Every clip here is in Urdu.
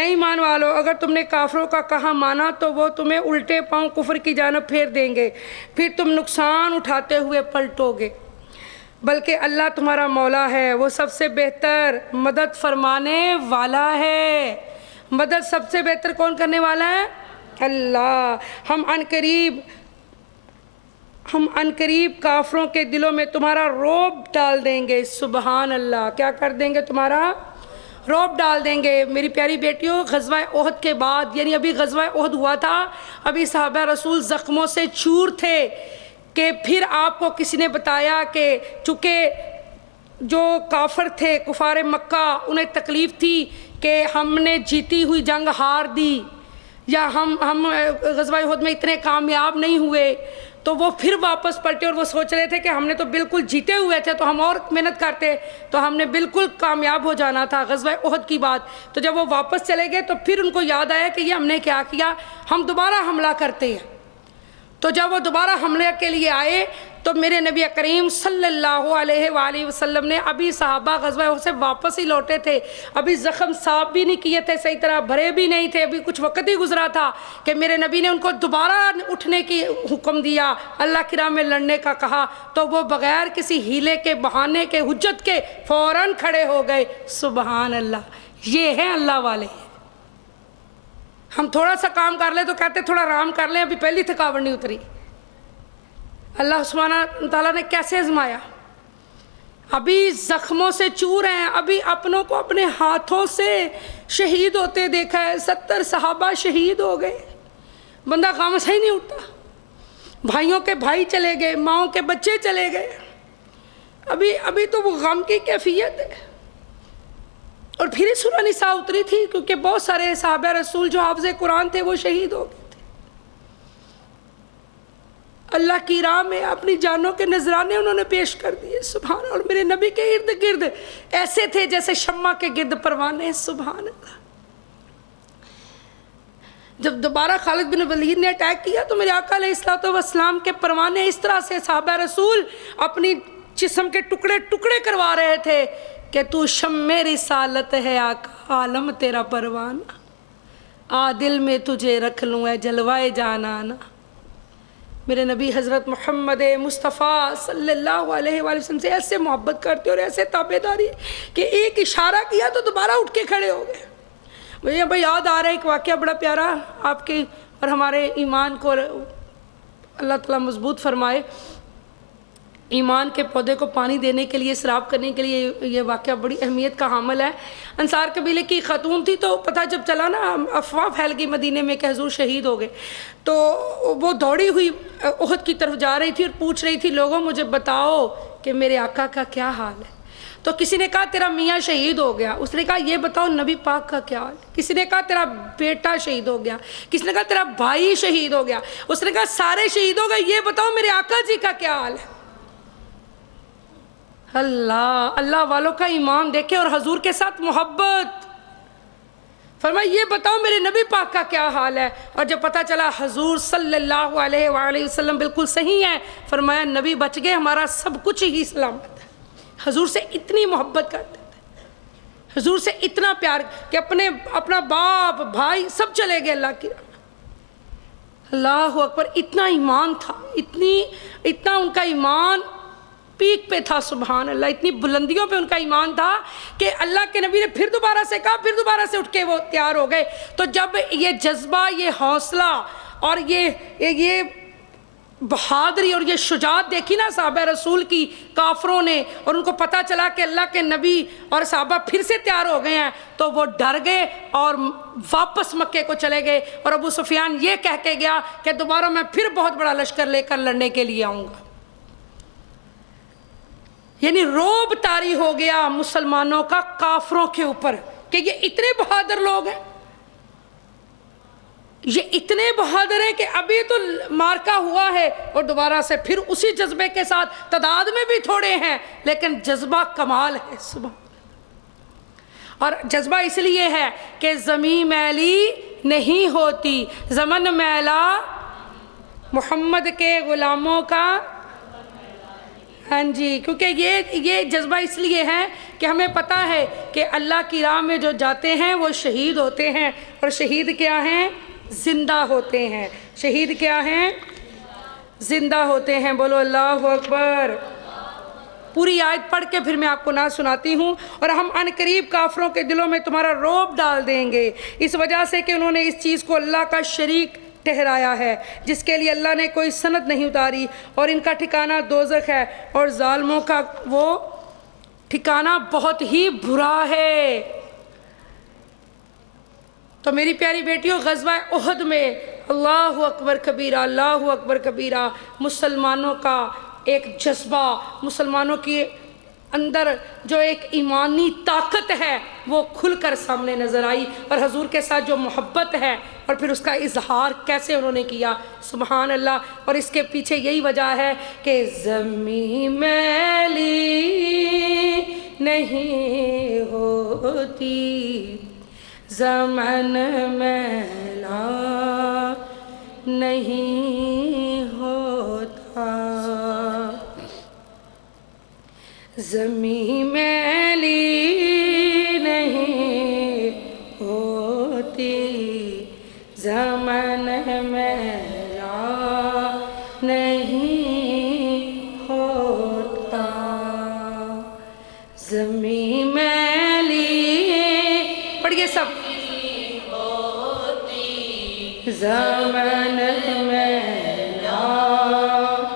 اے ایمان والو اگر تم نے کافروں کا کہا مانا تو وہ تمہیں الٹے پاؤں کفر کی جانب پھیر دیں گے، پھر تم نقصان اٹھاتے ہوئے پلٹو گے۔ بلکہ اللہ تمہارا مولا ہے، وہ سب سے بہتر مدد فرمانے والا ہے۔ مدد سب سے بہتر کون کرنے والا ہے؟ اللہ۔ ہم ان قریب کافروں کے دلوں میں تمہارا رعب ڈال دیں گے۔ سبحان اللہ۔ کیا کر دیں گے؟ تمہارا رعب ڈال دیں گے۔ میری پیاری بیٹیوں، غزوہ احد کے بعد، یعنی ابھی غزوہ احد ہوا تھا، ابھی صحابہ رسول زخموں سے چور تھے، کہ پھر آپ کو کسی نے بتایا کہ چونکہ جو کافر تھے کفار مکہ، انہیں تکلیف تھی کہ ہم نے جیتی ہوئی جنگ ہار دی، یا ہم غزوہ احد میں اتنے کامیاب نہیں ہوئے، تو وہ پھر واپس پلٹے اور وہ سوچ رہے تھے کہ ہم نے تو بالکل جیتے ہوئے تھے، تو ہم اور محنت کرتے تو ہم نے بالکل کامیاب ہو جانا تھا غزوہ احد کی بات۔ تو جب وہ واپس چلے گئے تو پھر ان کو یاد آیا کہ یہ ہم نے کیا کیا، ہم دوبارہ حملہ کرتے ہیں۔ تو جب وہ دوبارہ حملے کے لیے آئے تو میرے نبی کریم صلی اللہ علیہ وآلہ وسلم نے، ابھی صحابہ غزوہ احد سے واپس ہی لوٹے تھے، ابھی زخم صاف بھی نہیں کیے تھے، صحیح طرح بھرے بھی نہیں تھے، ابھی کچھ وقت ہی گزرا تھا کہ میرے نبی نے ان کو دوبارہ اٹھنے کی حکم دیا، اللہ کی راہ میں لڑنے کا کہا، تو وہ بغیر کسی ہیلے کے، بہانے کے، حجت کے فوراً کھڑے ہو گئے۔ سبحان اللہ۔ یہ ہیں اللہ والے۔ ہم تھوڑا سا کام کر لیں تو کہتے تھوڑا آرام کر لیں، ابھی پہلی تھکاوٹ نہیں اتری۔ اللہ سبحانہ تعالیٰ نے کیسے آزمایا؟ ابھی زخموں سے چور ہیں، ابھی اپنوں کو اپنے ہاتھوں سے شہید ہوتے دیکھا ہے، 70 صحابہ شہید ہو گئے، بندہ غم سے ہی نہیں اٹھتا، بھائیوں کے بھائی چلے گئے، ماؤں کے بچے چلے گئے، ابھی تو وہ غم کی کیفیت ہے۔ اور پھر ہی سورہ نساء اتری تھی، کیونکہ بہت سارے صحابہ رسول جو حافظ قرآن تھے وہ شہید ہو گئے تھے، اللہ کی راہ میں اپنی جانوں کے نذرانے انہوں نے پیش کر دیے۔ سبحان اللہ۔ اور میرے نبی کے ارد گرد ایسے تھے جیسے شمع کے گرد پروانے۔ سبحان اللہ۔ جب دوبارہ خالد بن ولید نے اٹیک کیا تو میرے آقا علیہ السلام کے پروانے اس طرح سے صحابہ رسول اپنی جسم کے ٹکڑے ٹکڑے کروا رہے تھے کہ تو شمع رسالت ہے آقا، عالم تیرا پروانہ، دل میں تجھے رکھ لوں اے جلوائے جانانا۔ میرے نبی حضرت محمد مصطفیٰ صلی اللہ علیہ وآلہ وسلم سے ایسے محبت کرتے اور ایسے تابعداری کہ ایک اشارہ کیا تو دوبارہ اٹھ کے کھڑے ہو گئے۔ مجھے بھائی یاد آ رہا ہے ایک واقعہ بڑا پیارا، آپ کے اور ہمارے ایمان کو اللہ تعالیٰ مضبوط فرمائے۔ ایمان کے پودے کو پانی دینے کے لیے، سراب کرنے کے لیے یہ واقعہ بڑی اہمیت کا حامل ہے۔ انصار قبیلے کی خاتون تھی، تو پتہ جب چلا نا، افواہ پھیل گئی مدینے میں کہ حضور شہید ہو گئے، تو وہ دوڑی ہوئی احد کی طرف جا رہی تھی اور پوچھ رہی تھی، لوگوں مجھے بتاؤ کہ میرے آقا کا کیا حال ہے۔ تو کسی نے کہا تیرا میاں شہید ہو گیا، اس نے کہا یہ بتاؤ نبی پاک کا کیا حال ہے۔ کسی نے کہا تیرا بیٹا شہید ہو گیا، کسی نے کہا تیرا بھائی شہید ہو گیا، اس نے کہا سارے شہید ہو گئے، یہ بتاؤ میرے آقا جی کا کیا حال ہے۔ اللہ والوں کا ایمان دیکھے اور حضور کے ساتھ محبت۔ فرمایا یہ بتاؤ میرے نبی پاک کا کیا حال ہے۔ اور جب پتہ چلا حضور صلی اللہ علیہ وآلہ وسلم بالکل صحیح ہیں، فرمایا نبی بچ گئے، ہمارا سب کچھ ہی سلامت ہے۔ حضور سے اتنی محبت کرتے تھے، حضور سے اتنا پیار کہ اپنا باپ بھائی سب چلے گئے اللہ کی راہ۔ اللہ اکبر۔ اتنا ایمان تھا، اتنا ان کا ایمان پیک پہ تھا۔ سبحان اللہ۔ اتنی بلندیوں پہ ان کا ایمان تھا کہ اللہ کے نبی نے پھر دوبارہ سے کہا، پھر دوبارہ سے اٹھ کے وہ تیار ہو گئے۔ تو جب یہ جذبہ، یہ حوصلہ اور یہ بہادری اور یہ شجاعت دیکھی نا صحابہ رسول کی کافروں نے، اور ان کو پتہ چلا کہ اللہ کے نبی اور صحابہ پھر سے تیار ہو گئے ہیں، تو وہ ڈر گئے اور واپس مکے کو چلے گئے۔ اور ابو سفیان یہ کہہ کے گیا کہ دوبارہ میں پھر بہت بڑا لشکر لے کر لڑنے کے لیے آؤں گا۔ یعنی رعب طاری ہو گیا مسلمانوں کا کافروں کے اوپر کہ یہ اتنے بہادر لوگ ہیں، یہ اتنے بہادر ہیں کہ ابھی تو مارکا ہوا ہے اور دوبارہ سے پھر اسی جذبے کے ساتھ، تعداد میں بھی تھوڑے ہیں لیکن جذبہ کمال ہے۔ سبحان اللہ۔ اور جذبہ اس لیے ہے کہ زمین میلی نہیں ہوتی، زمن میلا محمد کے غلاموں کا ہاں جی، کیونکہ یہ جذبہ اس لیے ہے کہ ہمیں پتہ ہے کہ اللہ کی راہ میں جو جاتے ہیں وہ شہید ہوتے ہیں، اور شہید کیا ہیں؟ زندہ ہوتے ہیں۔ شہید کیا ہیں؟ زندہ ہوتے ہیں۔ بولو اللہ اکبر۔ پوری آیت پڑھ کے پھر میں آپ کو نعت سناتی ہوں۔ اور ہم ان قریب کافروں کے دلوں میں تمہارا رعب ڈال دیں گے، اس وجہ سے کہ انہوں نے اس چیز کو اللہ کا شریک ٹھہرایا ہے جس کے لیے اللہ نے کوئی سند نہیں اتاری، اور ان کا ٹھکانہ دوزخ ہے، اور ظالموں کا وہ ٹھکانہ بہت ہی برا ہے۔ تو میری پیاری بیٹیوں، غزوہ احد میں اللہ اکبر کبیرہ، اللہ اکبر کبیرہ، مسلمانوں کا ایک جذبہ، مسلمانوں کی اندر جو ایک ایمانی طاقت ہے وہ کھل کر سامنے نظر آئی، اور حضور کے ساتھ جو محبت ہے اور پھر اس کا اظہار کیسے انہوں نے کیا، سبحان اللہ۔ اور اس کے پیچھے یہی وجہ ہے کہ زمین میلی نہیں ہوتی، زمن میلا نہیں ہوتا، زمین میلی نہیں ہوتی، زمن میلا نہیں ہوتا، زمین میلی، پڑھیے سب، زمن میلا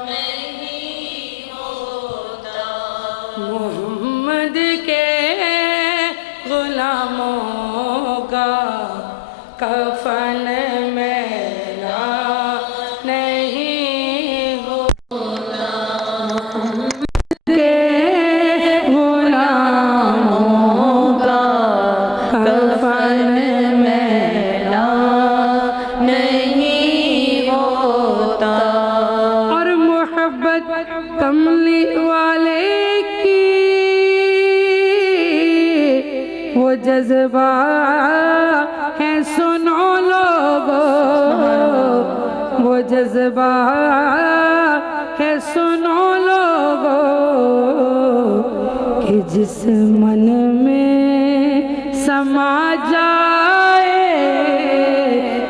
نہیں ہوتا، محمد کے غلاموں کا کفن میلا نہیں ہوتا، محمد کے غلاموں کا کفن میلا نہیں ہوتا، اور محبت کملی والے کی وہ جذبہ ہے، سنو لوگو، وہ جذبہ ہے، سنو لوگو، کہ جس من میں سما جائے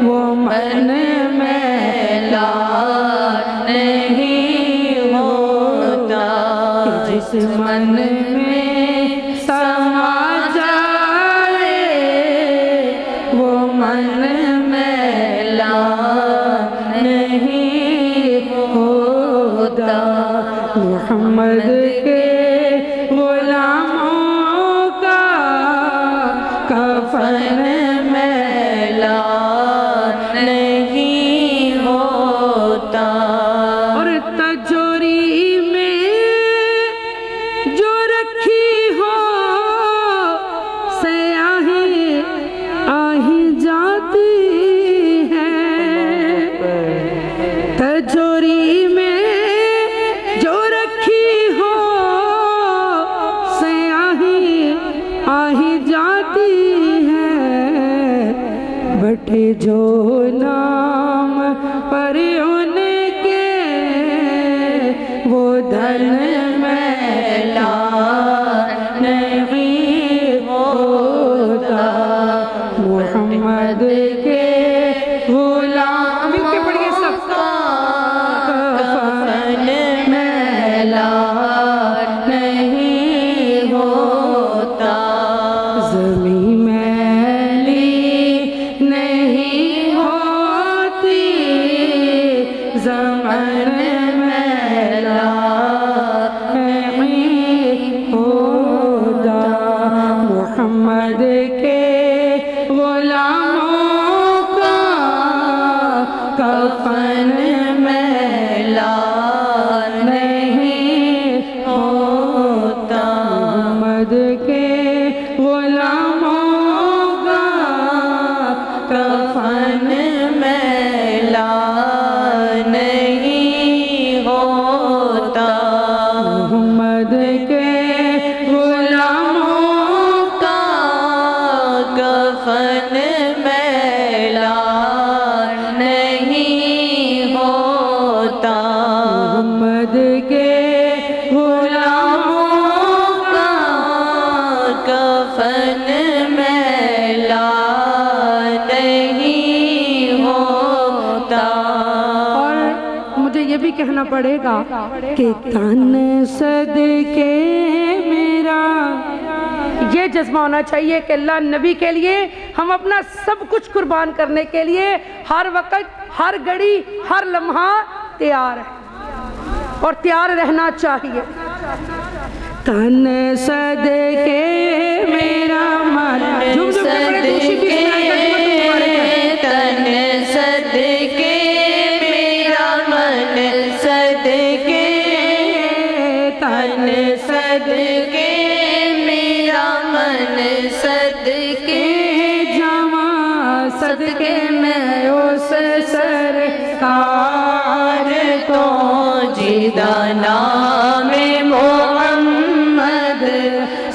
وہ من میلا نہیں ہوتا، جس من میں سما جائے وہ من میلا نہیں ہوتا، محمد کے غلاموں کا کفن میلا نہیں ہوتا، اور تجوری میں جو رکھی ہو سیاہیں آہیں جاتی ہیں، تجوری میں جو رکھی ہو سیاہیں آہیں جاتی ہیں، بٹے جو نام پر ان کے وہ دھن میلا نہیں ہوتا، محمد کے غلام کے پڑھیے سب کا کفن میلا نہیں ہوتا، زمین میلی نہیں ہوتی، زمن میلا نہیں ہوتا، محمد کے غلاموں کا کفن میلا نہیں ہوتا، محمد کے غلاموں کا کفن میلا نہیں کہنا پڑے گا کہ تن صدقے میرا. یہ جذبہ ہونا چاہیے کہ اللہ نبی کے لیے ہم اپنا سب کچھ قربان کرنے کے لیے ہر وقت ہر گھڑی ہر لمحہ تیار ہے اور تیار رہنا چاہیے. تن صدقے میرا من صدقے تن صدقے میرا من صدقے تن صدقے میرا من صدقے جمع صدقے میں اس سرکار تو جیدہ نام محمد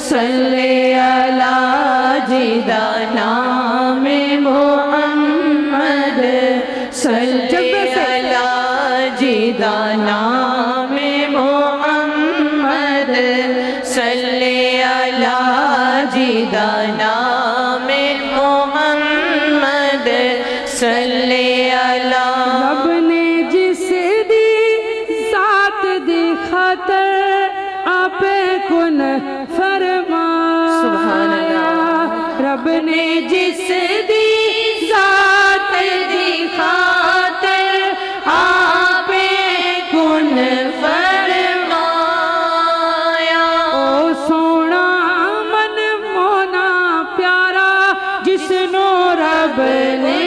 صلی اللہ جیدہ نام محمد صلی اللہ جیدہ نام محمد صلی اللہ جیدہ نام محمد صلی اللہ. رب نے جس دی ذات دی خاطر آپ کن فرمایا. سبحان اللہ. رب نے جس دی ذات دی خاطر آپ کن فرمایا. او سونا من مونا پیارا جس نو رب نے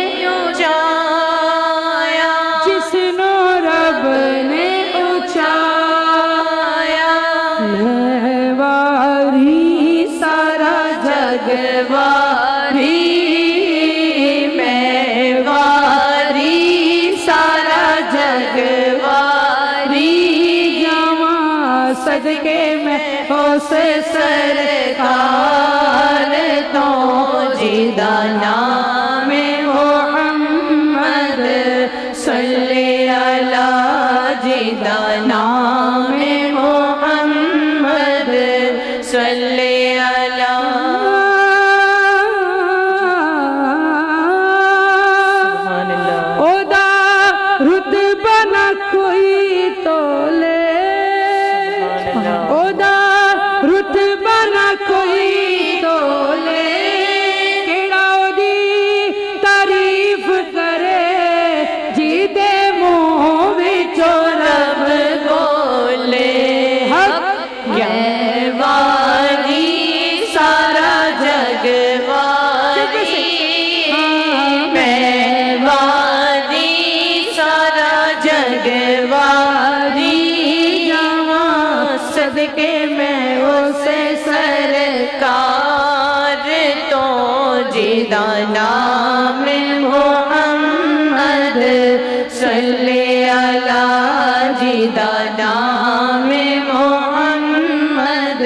جس نو رب نے اونچایا. میں واری سارا جگ واری میں واری سارا جگ واری جمع صدقے میں اس سرکار تو جیدہ نام محمد صلی اللہ جیدہ نام محمد صلی اللہ. سبحان اللہ. اودا رتبہ نہ کوئی تولے. سبحان اللہ. اودا رتبہ نہ کوئی تولے. کیڑا اودی تعریف کرے جی دے منہ وچوں رب بولے حق یہ واری سارا جگ واری میں واری سارا جگ واری جمع صدقے میں اس سرکار تو جیدہ نام محمد صلی اللہ جیدہ نام محمد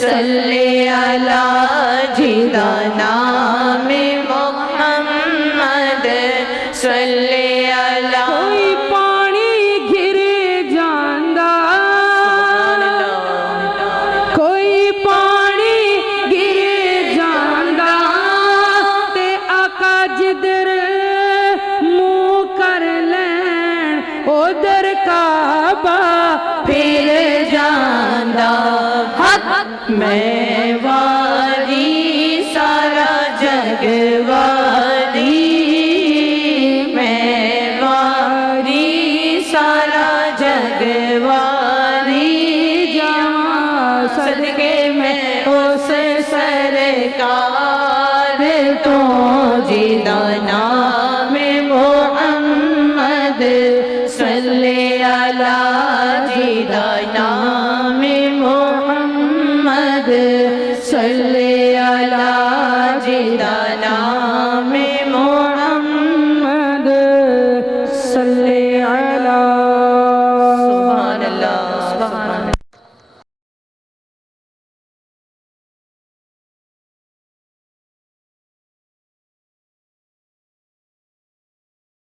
صلی اللہ جیدہ نام محمد صلی اللہ. کوئی پانی گر جاندا. سبحان اللہ. کوئی پانی گر جاندا تے آقا جدر منہ کر لین ادھر کعبہ پھر جاندہ حق میں واری سارا جگ واری میں واری سارا جگ واری جمع صدقے میں اس سرکار تو جیدہ نام محمد صلی اللہ